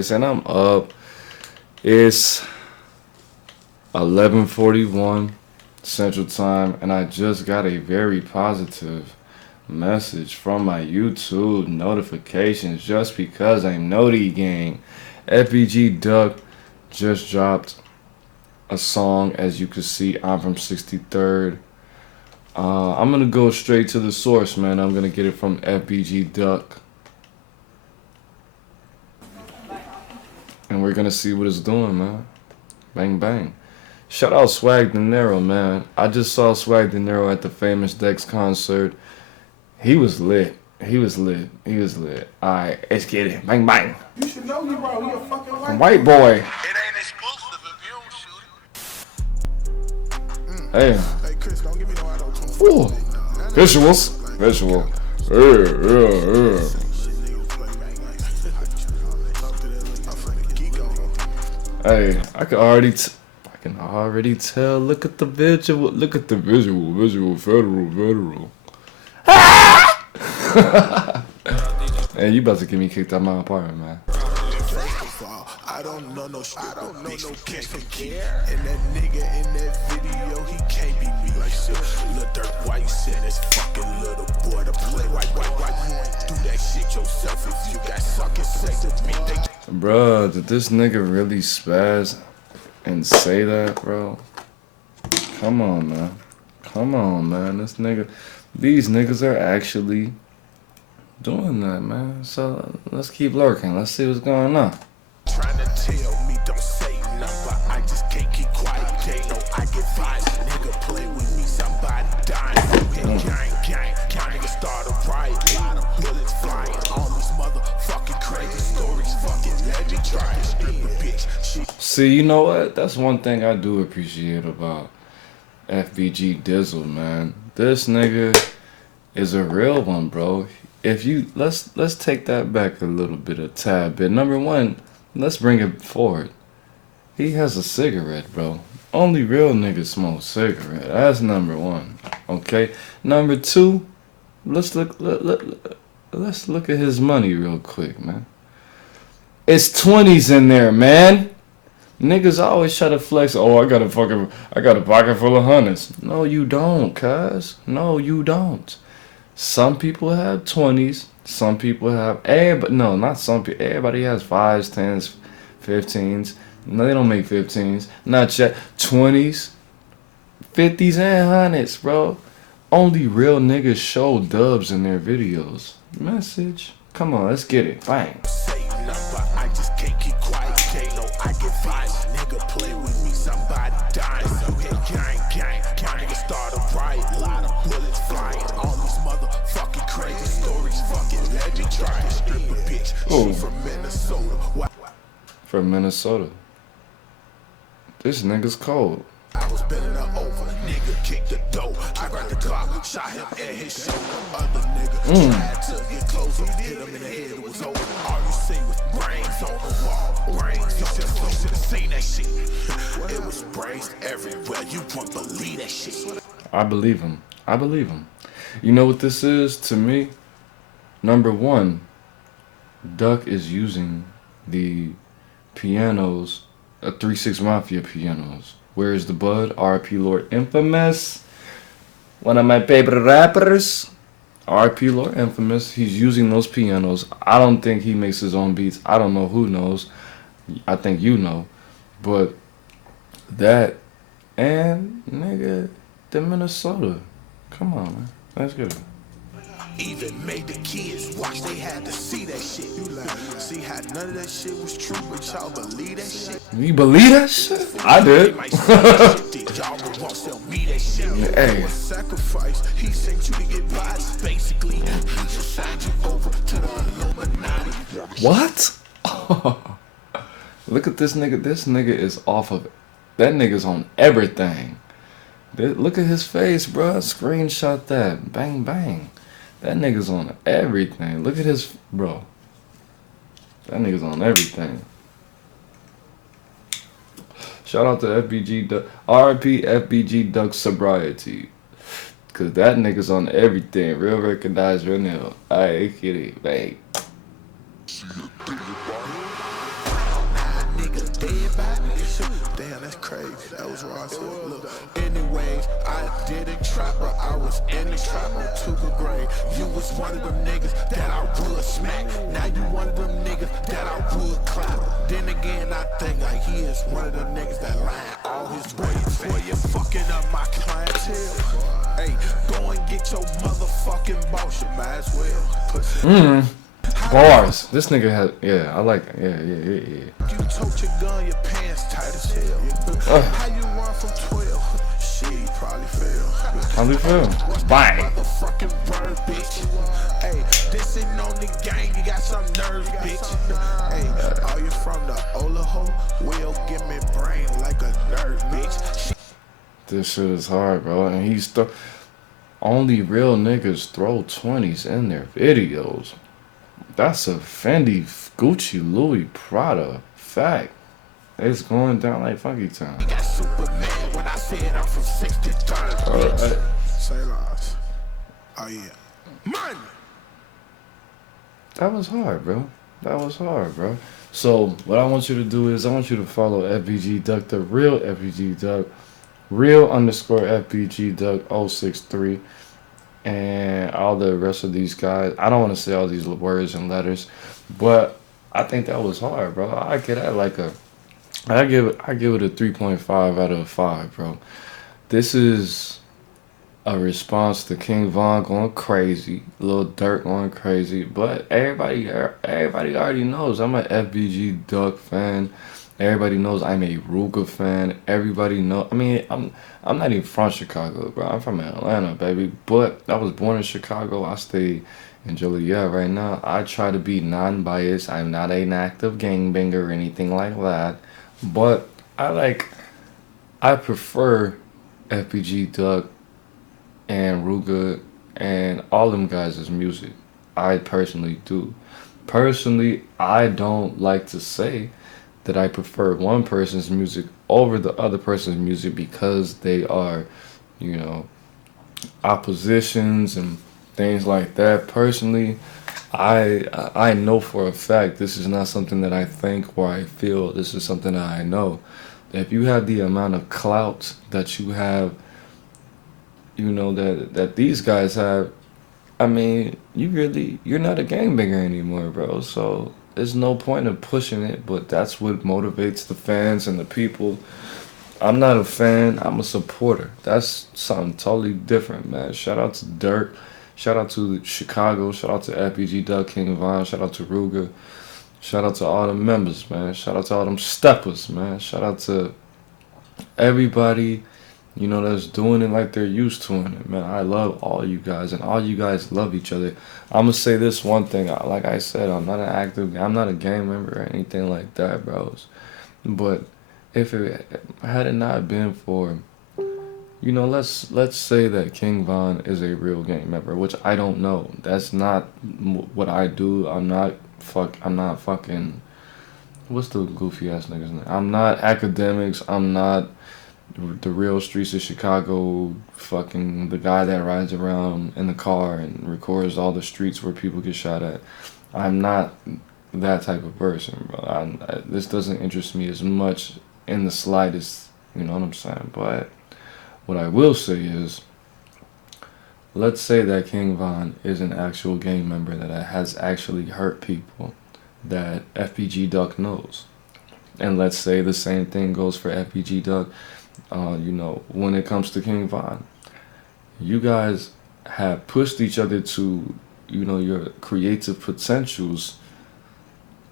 this, and I'm up. It's 11:41 Central Time, and I just got a very positive message from my YouTube notifications just because I'm Noti Gang. FBG Duck just dropped a song. As you can see, I'm from 63rd. I'm gonna go straight to the source, man. I'm gonna get it from FBG Duck, and we're gonna see what it's doing, man. Bang bang. Shout out Swag De Niro, man. I just saw Swag De Niro at the Famous Dex concert. He was lit. He was lit. He was lit. Alright, let's get it. Bang bang. You should know you, bro. You a fucking White boy. It ain't exclusive if you don't shoot it. Hey. Hey, Chris, don't give me no auto tune. Ooh. Visuals. Visual. Hey, I can already tell. Look at the visual. Look at the visual. Visual. Federal. Hey, you about to get me kicked out of my apartment, man. I don't know no shit. I don't know no kids from care. And that nigga in that video, he can't be me. Like shit, Lil Dirt White said it's fucking little boy to play. Why you ain't do that shit yourself if you got sucking sex with me? Bruh, did this nigga really spaz and say that, bro? Come on, man. Come on, man. These niggas are actually doing that, man. So let's keep lurking. Let's see what's going on. Trying to tell me don't say nothing, but I just can't keep quiet. They know I get vibes. Nigga play with me, somebody dying. Gang. Nigga start a riot. Lot of bullets flying. All these motherfucking crazy stories. Fucking let me try and strip a bitch. See, you know what? That's one thing I do appreciate about FBG Dizzle, man. This nigga is a real one, bro. If you let's take that back a tad bit. Number one, let's bring it forward. He has a cigarette, bro. Only real niggas smoke cigarette. That's number one. Okay. Number two, let's look at his money real quick, man. It's 20s in there, man. Niggas always try to flex. Oh, I got a pocket full of hundreds. No, you don't, cuz. No, you don't. Some people have 20s. Some people have not some people. Everybody has 5s, 10s, 15s. No, they don't make 15s. Not yet. 20s, 50s, and 100s, bro. Only real niggas show dubs in their videos. Message. Come on, let's get it. Bang. I just can't keep quiet. They know I get vibes. Nigga play with me, somebody dying. So hit gang. Nigga start a riot. Lot of bullets flying. All these motherfucking crazy stories. Fucking let me try and strip a bitch. She from Minnesota. From Minnesota. This nigga's cold. I was bending her over. Nigga kicked the dough. I grabbed the clock, shot him in his shoulder. Other nigga tried to get closer. Hit him in the head, it was over. All you see was brains on the wall. Brains. You should have seen that shit. It was brains everywhere. You won't believe that shit. I believe him. You know what this is to me? Number one, Duck is using the pianos, 3-6 Mafia pianos. Where's the Bud? R.P. Lord Infamous. One of my favorite rappers. R.P. Lord Infamous. He's using those pianos. I don't think he makes his own beats. I don't know who knows. I think you know. But that and nigga, the Minnesota. Come on, man. Let's get it. Even made the kids watch, they had to see that shit. You like, see how none of that shit was true, but y'all believe that shit? You believe that shit? I did. Hey. Sacrifice. He sent you to get vibes. Basically, he just signed you over to the Illuminati. What? Look at this nigga. This nigga is off of it. That nigga's on everything. Look at his face, bruh. Screenshot that. Bang, bang. That nigga's on everything. Look at his... Bro. That nigga's on everything. Shout out to FBG Duck. RIP FBG Duck Sobriety. Cause that nigga's on everything. Real recognized, real nil. Alright, get it. Bang. dead by this shit. Damn, that's crazy. That was raw as hell. Look, anyways, I didn't trap, but I was in the trap on Tuka grade. You was one of them niggas that I would smack. Now you one of them niggas that I would clap. Then again, I think like he is one of them niggas that line all his ways. For you fucking up my clientele. Hey, go and get your motherfucking boss. You might as well. Pussy. Bars. This nigga has, yeah, I like it. Yeah. You tote your gun, your pants tight as hell. How you run from 12? Shit, probably fail. How do you feel? Bye. Motherfucking bird, bitch. Hey, this ain't on the gang, you got some nerves, bitch. Hey, are you from the Ola hoe? Will give me brain like a nerd, bitch. This shit is hard, bro. And he's only real niggas throw 20s in their videos. That's a Fendi, Gucci, Louis, Prada fact. It's going down like Funky Town. You got Superman when I said I'm from 63rd. Alright. Say lies. Oh yeah. Money. That was hard, bro. So what I want you to do is I want you to follow FBG Duck, the real FBG Duck, real_FBG Duck 063, and all the rest of these guys. I don't want to say all these words and letters, but I think that was hard, bro. I give it a 3.5 out of 5, bro. This is a response to King Von going crazy, Lil Durk going crazy, but everybody already knows I'm a FBG Duck fan. Everybody knows I'm a Ruger fan. Everybody know. I mean, I'm not even from Chicago, bro. I'm from Atlanta, baby. But I was born in Chicago. I stay in Joliet right now. I try to be non-biased. I'm not an active gangbanger or anything like that. But I prefer FBG Duck and Ruger and all them guys' music. I personally do. Personally, I don't like to say that I prefer one person's music over the other person's music because they are, oppositions and things like that. Personally, I know for a fact this is not something that I think or I feel. This is something that I know. If you have the amount of clout that you have, that these guys have, I mean, you're not a gangbanger anymore, bro. So there's no point in pushing it, but that's what motivates the fans and the people. I'm not a fan, I'm a supporter. That's something totally different, man. Shout out to Dirk, shout out to Chicago, shout out to FBG Duck, King Von, shout out to Ruger, shout out to all the members, man. Shout out to all them steppers, man. Shout out to everybody, that's doing it like they're used to it, man. I love all you guys, and all you guys love each other. I'm gonna say this one thing. Like I said, I'm not a gang member or anything like that, bros. But if it had it not been for, let's say that King Von is a real gang member, which I don't know. That's not what I do. I'm not fucking. What's the goofy ass nigga's name? I'm not academics. I'm not the real streets of Chicago, fucking the guy that rides around in the car and records all the streets where people get shot at. I'm not that type of person, bro. This doesn't interest me as much in the slightest, you know what I'm saying? But what I will say is, let's say that King Von is an actual gang member that has actually hurt people that FBG Duck knows. And let's say the same thing goes for FBG Duck. When it comes to King Von, you guys have pushed each other to, your creative potentials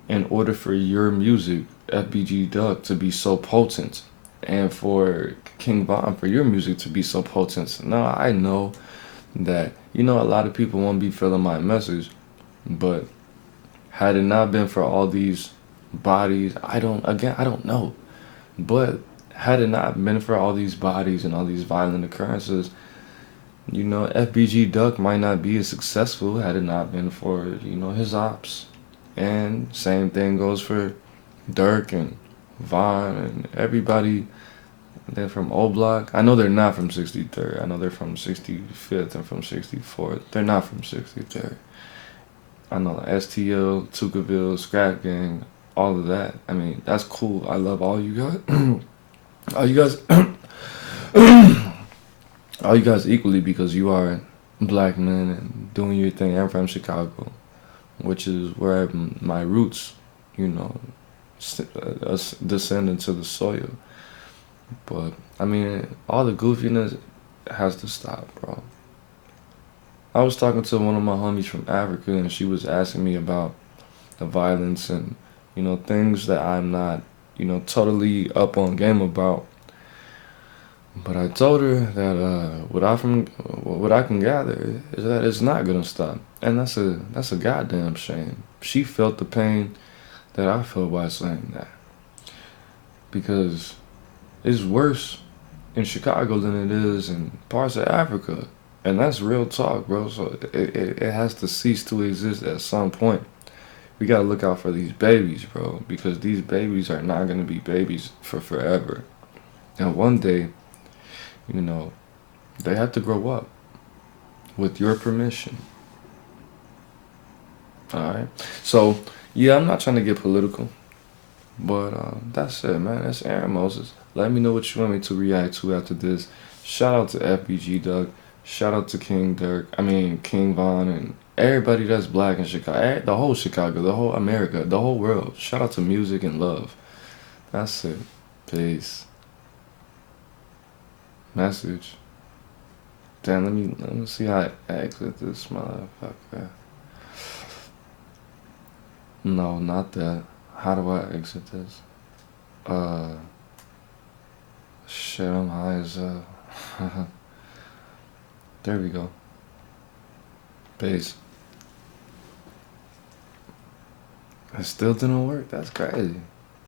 in order for your music, FBG Duck, to be so potent, and for King Von, for your music to be so potent. Now, I know that, a lot of people won't be feeling my message, but had it not been for all these bodies, I don't know, but had it not been for all these bodies and all these violent occurrences, FBG Duck might not be as successful had it not been for, his ops. And same thing goes for Dirk and Von and everybody. They're from O Block. I know they're not from 63rd. I know they're from 65th and from 64th. They're not from 63rd. I know STL, Tukaville, Scrap Gang, all of that. I mean, that's cool. I love all you guys. all you guys. all you guys equally because you are black men and doing your thing. I'm from Chicago, which is where my roots, you know, descend into the soil. But I mean, all the goofiness has to stop, bro. I was talking to one of my homies from Africa, and she was asking me about the violence and things that I'm not totally up on game about. But I told her that what I can gather is that it's not gonna stop, and that's a goddamn shame. She felt the pain that I felt by saying that because it's worse in Chicago than it is in parts of Africa, and that's real talk, bro. So it has to cease to exist at some point. We gotta look out for these babies, bro, because these babies are not gonna be babies for forever, and one day, you know, they have to grow up with your permission. All right. So yeah, I'm not trying to get political, but that's it, man. That's Aaron Moses. Let me know what you want me to react to after this. Shout out to FBG Doug. Shout out to King Dirk. I mean King Von and everybody that's black in Chicago. The whole Chicago, the whole America, the whole world. Shout out to music and love. That's it. Peace. Message. Damn, let me see how I exit this motherfucker. No, not that. How do I exit this? Shit, I'm high as there we go. Peace. It still didn't work. That's crazy.